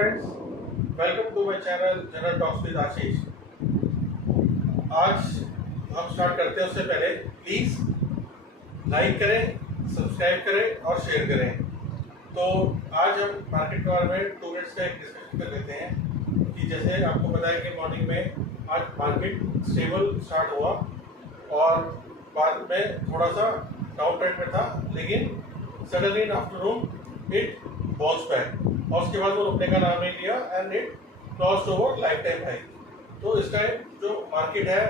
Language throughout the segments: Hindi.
Friends, welcome to my channel general talks with Ashish. आज हम स्टार्ट करते हैं उससे पहले प्लीज़ लाइक करें, सब्सक्राइब करें और शेयर करें। तो आज हम मार्केट के बारे में 2 मिनट्स का एक डिस्कशन कर लेते हैं कि जैसे आपको पता है कि मॉर्निंग में आज मार्केट स्टेबल स्टार्ट हुआ और बाद में थोड़ा सा डाउन ट्रेंड में था, लेकिन suddenly in afternoon it bounce back और उसके बाद वो रुकने का नाम नहीं लिया and it crossed over life time high. तो इस टाइम जो मार्केट है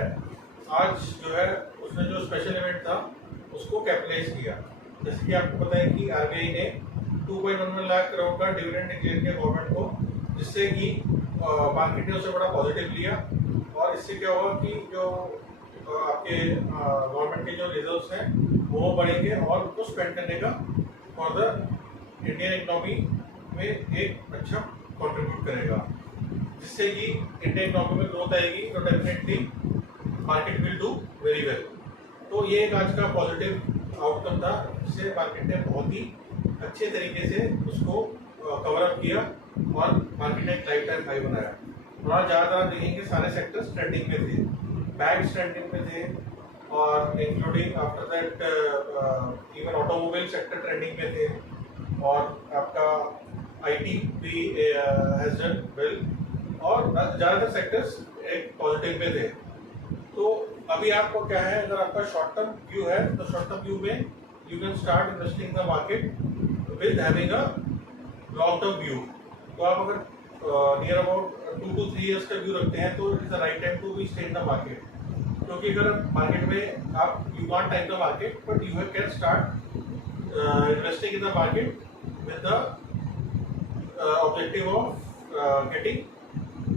आज जो है उसने जो स्पेशल इवेंट था उसको कैपिटलाइज किया। जैसे कि आपको पता है कि आरबीआई ने 2.11 लाख करोड़ का डिविडेंड डिक्लेयर किया गवर्नमेंट को, जिससे कि मार्केट ने उसे बड़ा पॉजिटिव लिया और इससे क्या हुआ कि जो आपके गवर्नमेंट के जो रिजर्व्स हैं वो बढ़ेंगे और उनको स्पेंड करने का फॉर द इंडियन इकोनॉमी में एक अच्छा कंट्रीब्यूट करेगा, जिससे कि इंडियन इकोनॉमी में ग्रोथ आएगी तो definitely market will do very well. तो ये एक आज का पॉजिटिव आउटकम था, जिससे मार्केट ने बहुत ही अच्छे तरीके से उसको कवर अप किया और मार्केट ने एक लाइफ टाइम हाई बनाया। और आज ज़्यादातर देखेंगे सारे सेक्टर्स ट्रेंडिंग में थे, बैंक्स ट्रेंडिंग में थे और including after that even automobile sector trending में थे और आपका आईटी भी हैज डन वेल और ज़्यादातर सेक्टर्स एक पॉजिटिव में थे। तो अभी आपको क्या है, अगर आपका शॉर्ट टर्म व्यू है तो शॉर्ट टर्म व्यू में you can start investing the market with having a long term view. तो आप अगर नियर अबाउट 2 to 3 years का व्यू रखते हैं तो it is the right time to be stay in the market, क्योंकि अगर मार्केट में आप you want time the market but you can start investing in the market with the objective of getting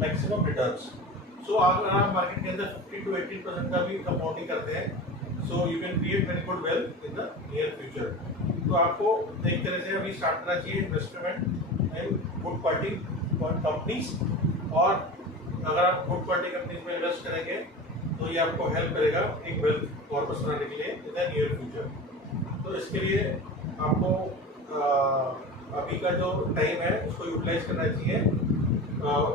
maximum returns. So अगर आप मार्केट के अंदर 50 to 80% का भी कंपाउंडिंग करते हैं, so you can create very good wealth in the near future. तो आपको एक तरह से अभी स्टार्ट करना चाहिए investment in good quality companies, और अगर आप गुड क्वालिटी कंपनीज में इन्वेस्ट करेंगे तो ये आपको हेल्प करेगा एक वेल्थ कॉर्पस बनाने के लिए इन द नियर फ्यूचर। तो इसके लिए आपको अभी का जो टाइम है उसको यूटिलाइज करना चाहिए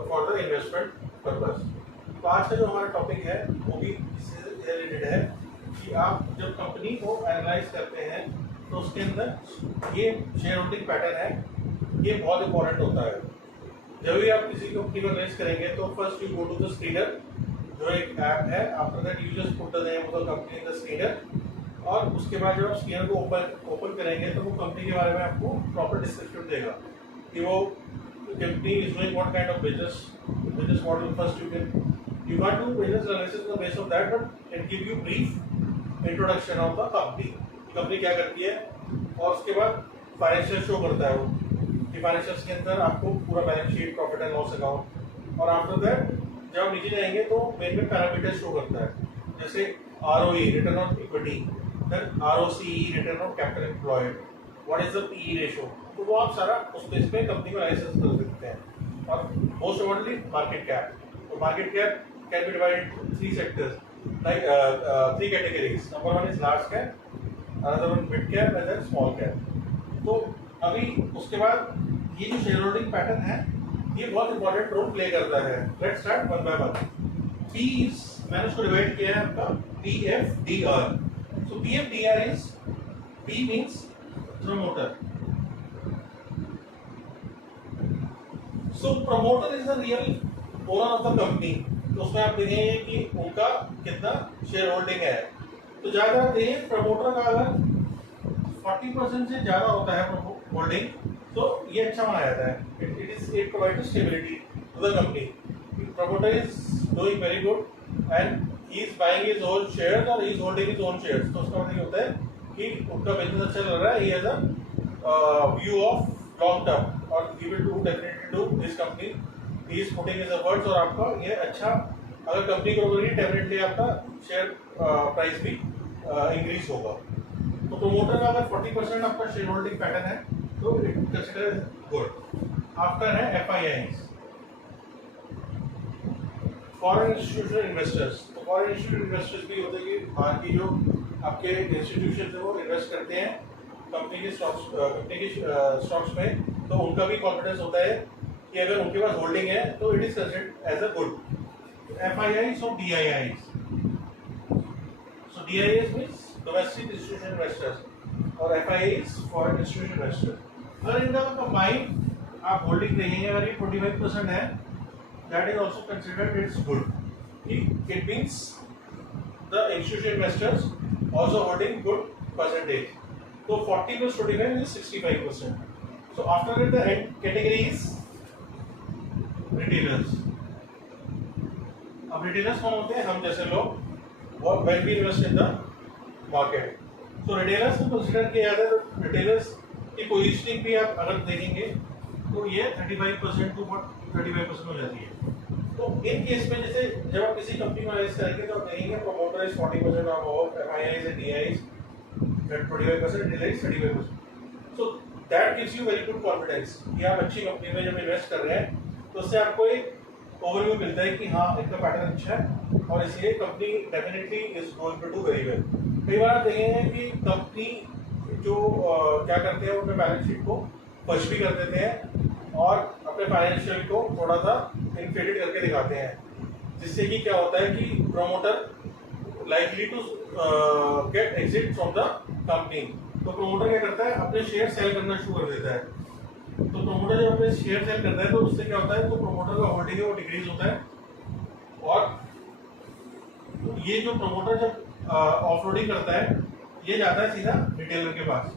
फॉर द इन्वेस्टमेंट पर्पस। तो आज का जो हमारा टॉपिक है वो भी इससे रिलेटेड है कि आप जब कंपनी को एनालाइज करते हैं तो उसके अंदर ये शेयर होल्डिंग पैटर्न है, ये बहुत इंपॉर्टेंट होता है। जब भी आप किसी कंपनी को एनालाइज करेंगे तो first you go to the screener, जो एक ऐप है, after that you just put the name of the company in the screener, और उसके बाद जब आप स्क्रीनर को ओपन करेंगे तो वो कंपनी के बारे में आपको प्रॉपर डिस्क्रिप्शन देगा कि वो company is doing what kind of business model. First you can do business analysis on the base of that, but it give you brief introduction of the company क्या करती है, और उसके बाद फाइनेंशियल शो करता है वो कि फाइनेंशियल्स के अंदर आपको पूरा balance sheet, profit and loss account, और आफ्टर दैट जब आप नीचे जाएंगे तो मेन पैरामीटर शो करता है, जैसे ROE return on equity, then ROCE return on capital employed, what is the PE ratio. तो वो आप सारा उस बेस पे कंपनी को एनालिसिस कर सकते हैं। और मोस्ट इम्पोर्टेंटली मार्केट कैप, तो market cap can be divided into 3 sectors, like 3 categories. Number 1 is large cap, another one mid cap and then small cap. तो अभी उसके बाद ये जो शेयर होल्डिंग पैटर्न है ये बहुत इंपॉर्टेंट रोल प्ले करता है। Let's start one by one. P is, मैंने उसको डिवाइड किया है आपका PFDR। So PFDR is, P means promoter. So promoter is the real owner of the company. तो उसमें आप देखेंगे कि उनका कितना शेयर होल्डिंग है। तो ज़्यादा देखें प्रमोटर का अगर 40% से ज़्यादा होता है होल्डिंग तो ये अच्छा माना जाता है। It provides stability to the company. Promoter is doing very good and he is buying his own shares और he is holding his own shares। तो उसका मतलब ये होता है कि उनका बिजनेस अच्छा चल रहा है, he has a view of long term और he will definitely do this company, he is putting his efforts, और आपका ये अच्छा अगर कंपनी ग्रो करेगी डेफिनेटली आपका शेयर प्राइस भी इंक्रीज होगा। तो प्रोमोटर का अगर 40% आपका शेयर होल्डिंग पैटर्न है तो इट कंसिडर गुड। आफ्टर है FIIs, फॉरेन इंस्टीट्यूशनल इन्वेस्टर्स। तो फॉरेन इंस्टीट्यूशनल इन्वेस्टर्स भी होते हैं कि बाहर की जो आपके इंस्टीट्यूशन है वो इन्वेस्ट करते हैं कंपनी के स्टॉक्स में, तो उनका भी कॉन्फिडेंस होता है कि अगर उनके पास होल्डिंग है तो it is considered as a good. FIIs और DIIs, so DIIs means domestic institutional investors और FIIs foreign institutional investors। अगर इनका कंबाइंड आप होल्डिंग देखेंगे अगर ये 25% है, that is also considered it's good। It means the institutional investors also holding good percentage। So 40 plus 25 is 65%। So after that the end category is retailers। अब retailers कौन होते हैं? हम जैसे लोग वो when we invest in the market। तो retailers को consider किया जाता है। तो retailers की positioning भी आप अगर देखेंगे तो ये 35% to 35% हो जाती है। तो इन केस में जैसे जब आप किसी कंपनी में इन्वेस्ट करेंगे तो आप कहेंगे promoter is 40% of FIIs and DIIs 25%, DIIs 35%। So that gives you very good confidence कि आप अच्छी कंपनी में जब इन्वेस्ट कर रहे हैं तो उससे आपको एक ओवरव्यू मिलता है कि हाँ इनका पैटर्न अच्छा है और इसलिए company definitely is going to do very well. कई बार आप देखेंगे कि कंपनी जो क्या करते हैं अपने बैलेंस शीट को फर्श भी कर देते हैं और अपने फाइनेंशियल को थोड़ा सा इन्फ्लेटेड करके दिखाते हैं, जिससे कि क्या होता है कि promoter likely to get exit from the company. तो प्रमोटर क्या करता है अपने शेयर सेल करना शुरू कर देता है। तो प्रमोटर जब अपने शेयर सेल करता है तो उससे क्या होता है, तो प्रमोटर का होल्डिंग है वो डिक्रीज होता है और ये जो प्रमोटर जब ऑफलोडिंग करता है ये जाता है सीधा रिटेलर के पास।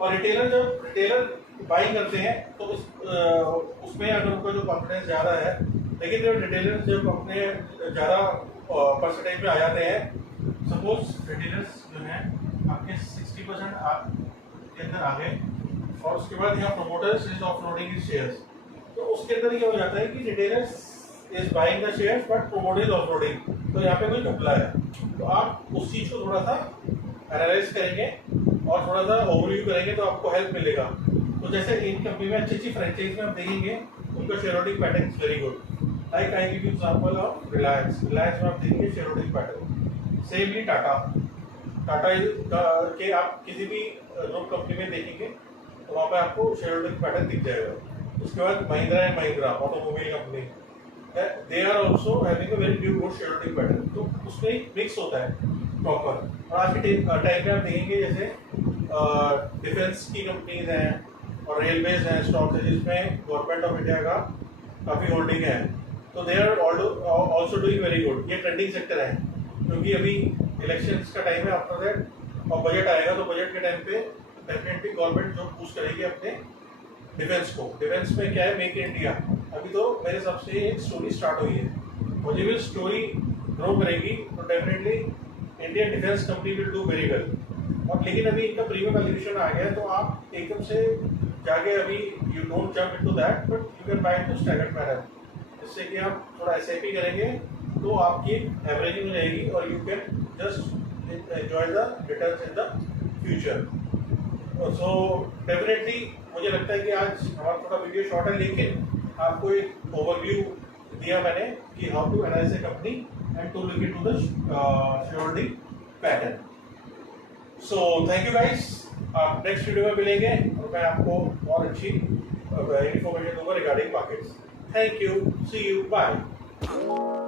और रिटेलर बाइंग करते हैं तो उसमें अगर उनका जो कॉन्फिडेंस ज़्यादा है, लेकिन जब रिटेलर्स जब अपने ज़्यादा परसेंटेज में आ जाते हैं, सपोज रिटेलर्स जो हैं आपके 60% आपके अंदर आ गए और उसके बाद यहाँ promoters is offloading his shares, तो उसके अंदर ये हो जाता है कि retailers is buying the shares but promoter is offloading, तो यहाँ पे कोई घपला है। तो आप उस चीज़ को थोड़ा सा एनालाइज करेंगे और थोड़ा सा ओवरव्यू करेंगे तो आपको हेल्प मिलेगा। तो जैसे इन कंपनी में अच्छी फ्रेंचाइज में आप देखेंगे उनका share holding pattern is very good. Like I give you example of Reliance में आप देखेंगे शेयर होल्डिंग पैटर्न। सेमली टाटा के आप किसी भी ग्रुप कंपनी में देखेंगे तो वहाँ पे आपको शेयर होल्डिंग पैटर्न दिख जाएगा। उसके बाद Mahindra and Mahindra automobile company, they are also having a very good share holding pattern. तो उसमें मिक्स होता है प्रॉपर। और आज के टाइम में आप देखेंगे जैसे डिफेंस की कंपनीज हैं और रेलवेज हैं, स्टॉक्स है जिसमें गवर्नमेंट ऑफ इंडिया का काफ़ी होल्डिंग है, तो they are also doing very good. ये ट्रेंडिंग सेक्टर है क्योंकि अभी इलेक्शंस का टाइम है, आफ्टर दैट और बजट आएगा तो बजट के टाइम पे डेफिनेटली गवर्नमेंट जो बूस्ट करेगी अपने डिफेंस को। डिफेंस में क्या है, मेक इन इंडिया। अभी तो मेरे हिसाब से एक स्टोरी स्टार्ट हुई है, मुझे भी स्टोरी ग्रो करेगी तो definitely Indian defence company will do very well. और लेकिन अभी इनका प्रीमियम वैल्यूएशन आ गया है तो आप एकदम से जाके अभी you don't jump into that but you can by two staggered manner, जिससे कि आप थोड़ा SIP करेंगे तो आपकी एवरेजिंग हो जाएगी और you can just enjoy the returns in the future. So definitely मुझे लगता है कि आज हमारा थोड़ा वीडियो शॉर्ट है, लेकिन आपको एक ओवरव्यू दिया मैंने कि how to analyse a company and to look into the share holding pattern. So thank you guys, आप नेक्स्ट वीडियो में मिलेंगे और मैं आपको और अच्छी इन्फॉर्मेशन दूंगा regarding markets. Thank you, see you, bye.